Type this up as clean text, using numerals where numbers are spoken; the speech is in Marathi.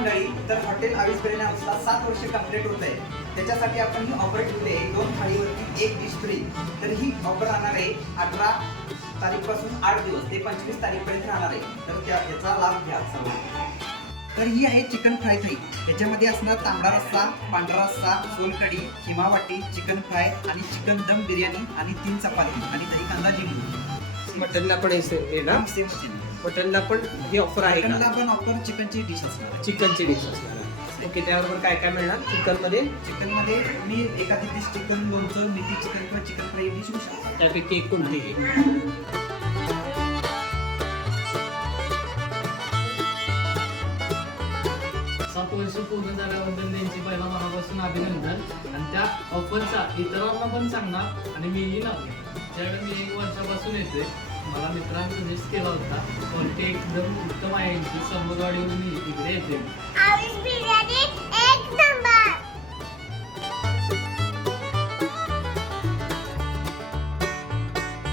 मंडळी, तर हॉटेल आविष बिर्याणी हाऊसला 7 वर्ष कंप्लीट होत आहे. त्याच्यासाठी आपण ही ऑफर ठेवली आहे 2 थाळीवरती 1 डिश फ्री. तर ही ऑफर राहणार आहे 18 तारीखपासून 8 दिवस ते 25 तारीखपर्यंत राहणार आहे. तर याचा लाभ घ्या सर्व. तर ही आहे चिकन फ्राय थाळी. याच्यामध्ये असणार तांबडा रस्सा, पांढरा रस्सा, सोलकढी, खिमा वाटी, चिकन फ्राय आणि चिकन दम बिर्याणी आणि 3 चपाती आणि दही कांदा लिंबू. मटनला पण आहे ना? सेम मटनला पण ही ऑफर आहे मटनला का? पण ऑफर चिकनची डिश असणार. चिकनची डिश असणार. ओके, त्याबरोबर काय काय मिळणार चिकन मध्ये? चिकन मध्ये मी एखादी डिश चिकन लोणचं, मेथी चिकन किंवा चिकन फ्राय डिश घेऊ शकतो. त्यापैकी एक कोणती? 7 वर्ष पूर्ण झाल्याबद्दल त्यांचे पहिला मनापासून अभिनंदन आणि त्या ऑफरचा इतरांना पण सांगणार आणि मीही नाव घेणार. ज्यावेळी मी 1 वर्षापासून येते, मला मित्रांनी सजेस्ट केला होता क्वालिटी एकदम उत्तम आहे यांची, संबरवाडीवरून इकडे येते